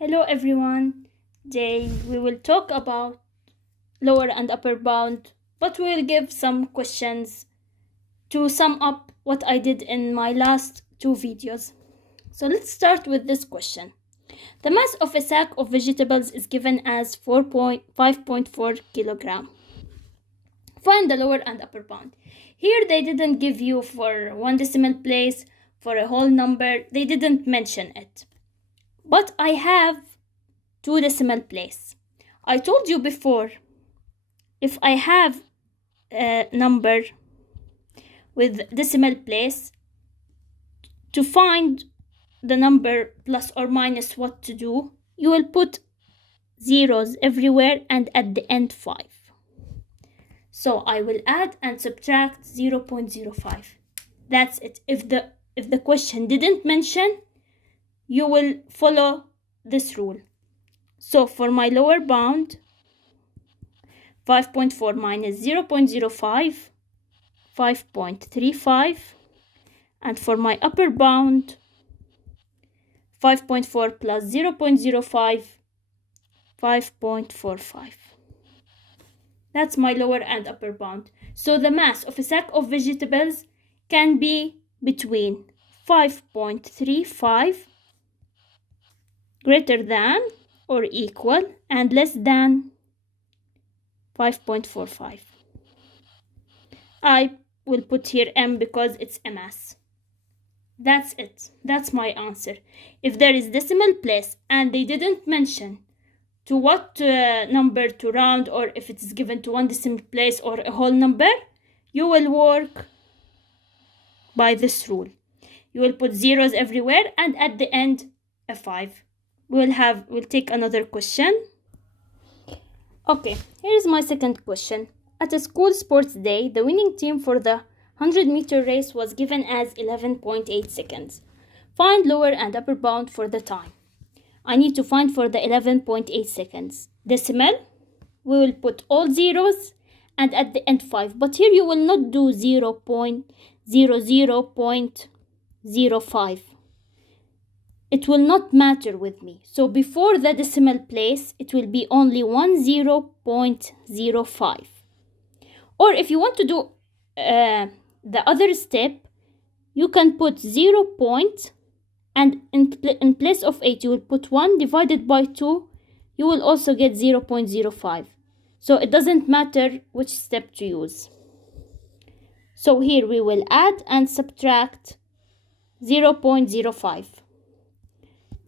Hello everyone. Today we will talk about lower and upper bound, but we will give some questions to sum up what I did in my last two videos. So let's start with this question. The mass of a sack of vegetables is given as 5.4 kilogram. Find the lower and upper bound. Here they didn't give you for one decimal place, for a whole number, they didn't mention it. But I have two decimal place. I told you before, if I have a number with decimal place, to find the number plus or minus, what to do, you will put zeros everywhere and at the end 5. So I will add and subtract 0.05. That's it. If the question didn't mention, you will follow this rule. So for my lower bound, 5.4 minus 0.05, 5.35, and for my upper bound, 5.4 plus 0.05, 5.45. That's my lower and upper bound. So the mass of a sack of vegetables can be between 5.35 greater than or equal and less than 5.45. I will put here M because it's a mass. That's it. That's my answer. If there is decimal place and they didn't mention to what number to round, or if it is given to one decimal place or a whole number, you will work by this rule. You will put zeros everywhere and at the end a 5. We'll take another question. Okay, here's my second question. At a school sports day, the winning team for the 100-meter race was given as 11.8 seconds. Find lower and upper bound for the time. I need to find for the 11.8 seconds. Decimal, we will put all zeros and at the end 5. But here you will not do 0.00.05. It will not matter with me. So before the decimal place, it will be only 10.05. Or if you want to do the other step, you can put 0 point, and in place of 8 you will put 1 divided by 2. You will also get 0.05. So it doesn't matter which step to use. So here we will add and subtract 0.05.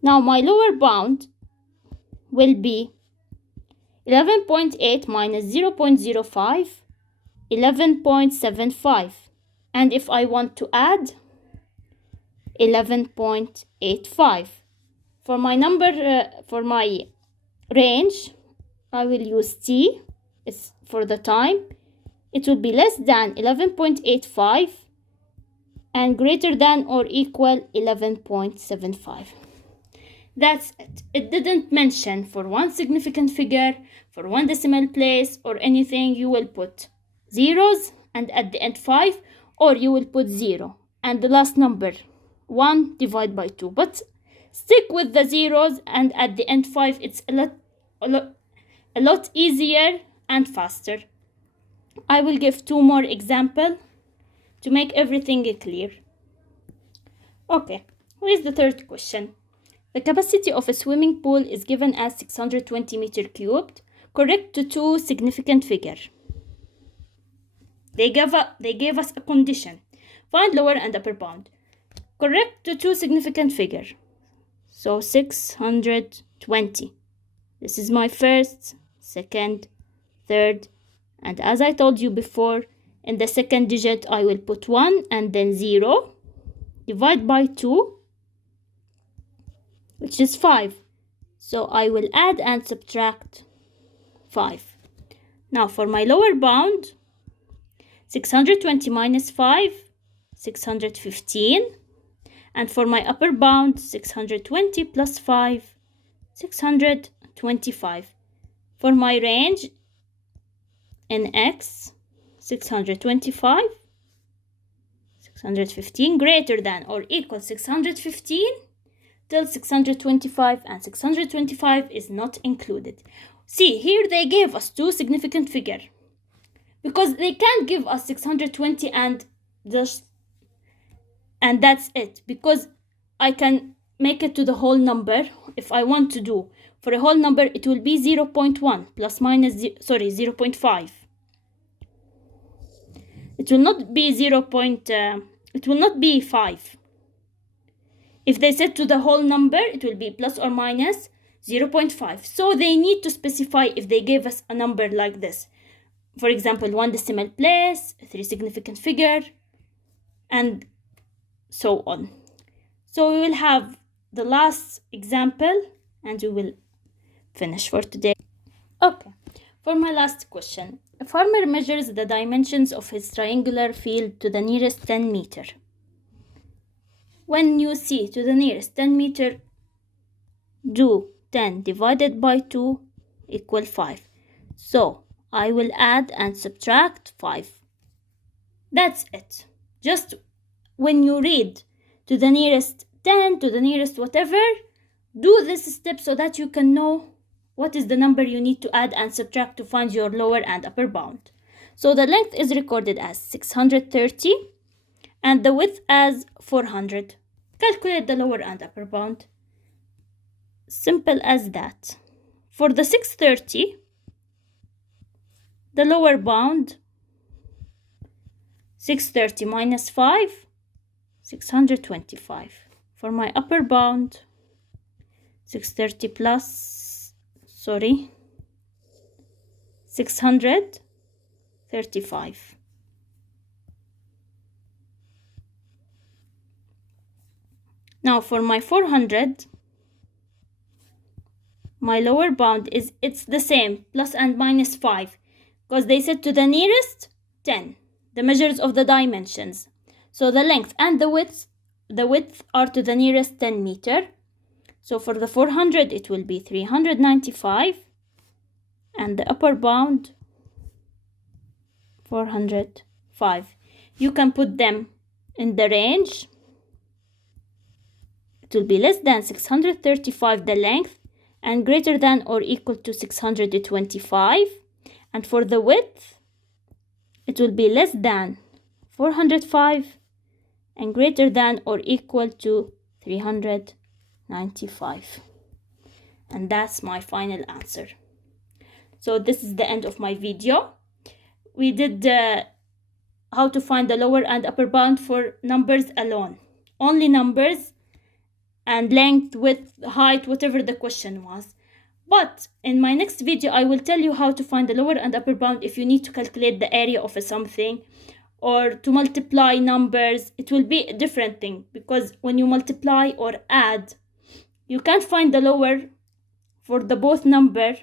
Now my lower bound will be 11.8 minus 0.05, 11.75. And if I want to add 11.85. For my number, for my range, I will use T. It's for the time. It will be less than 11.85 and greater than or equal 11.75. That's it. It didn't mention for one significant figure, for one decimal place or anything. You will put zeros and at the end 5, or you will put 0 and the last number 1 divided by 2. But stick with the zeros and at the end 5. It's a lot easier and faster. I will give 2 more examples to make everything clear. Okay, here's the third question. The capacity of a swimming pool is given as 620 meter cubed. Correct to 2 significant figures. They gave us a condition. Find lower and upper bound. Correct to 2 significant figures. So 620. This is my first, second, third, and as I told you before, in the second digit I will put 1 and then 0. Divide by 2, which is 5. So I will add and subtract 5. Now for my lower bound, 620 minus 5, 615. And for my upper bound, 620 plus 5, 625. For my range in X, 625, 615 greater than or equal 615. till 625, and 625 is not included. See, here they gave us two significant figures, because they can't give us 620 and that's it, because I can make it to the whole number. If I want to do for a whole number, it will be 0.1 plus minus 0.5. It will not be it will not be 5. If they said to the whole number, it will be plus or minus 0.5. So they need to specify if they gave us a number like this. For example, 1 decimal place, 3 significant figure, and so on. So we will have the last example and we will finish for today. Okay, for my last question. A farmer measures the dimensions of his triangular field to the nearest 10 meter. When you see to the nearest 10 meter, do 10 divided by 2 equal 5. So I will add and subtract 5. That's it. Just when you read to the nearest 10, to the nearest whatever, do this step so that you can know what is the number you need to add and subtract to find your lower and upper bound. So the length is recorded as 630 and the width as 400. Calculate the lower and upper bound. Simple as that. For the 630, the lower bound, 630 minus 5, 625. For my upper bound, 630 plus, 635. Now for my 400, my lower bound it's the same, plus and minus 5, because they said to the nearest 10, the measures of the dimensions. So the length and the width are to the nearest 10 meter. So for the 400, it will be 395, and the upper bound 405. You can put them in the range. It will be less than 635 the length and greater than or equal to 625. And for the width, it will be less than 405 and greater than or equal to 395. And that's my final answer. So this is the end of my video. We did how to find the lower and upper bound for numbers alone. Only numbers and length, width, height, whatever the question was. But in my next video, I will tell you how to find the lower and upper bound if you need to calculate the area of something or to multiply numbers. It will be a different thing, because when you multiply or add, you can't find the lower for the both number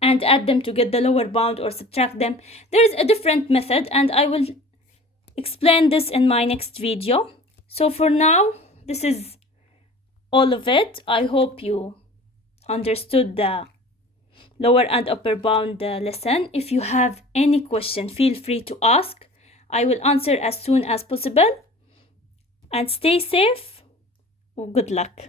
and add them to get the lower bound or subtract them. There is a different method and I will explain this in my next video. So for now, this is all of it. I hope you understood the lower and upper bound lesson. If you have any question, feel free to ask. I will answer as soon as possible. And stay safe. Good luck.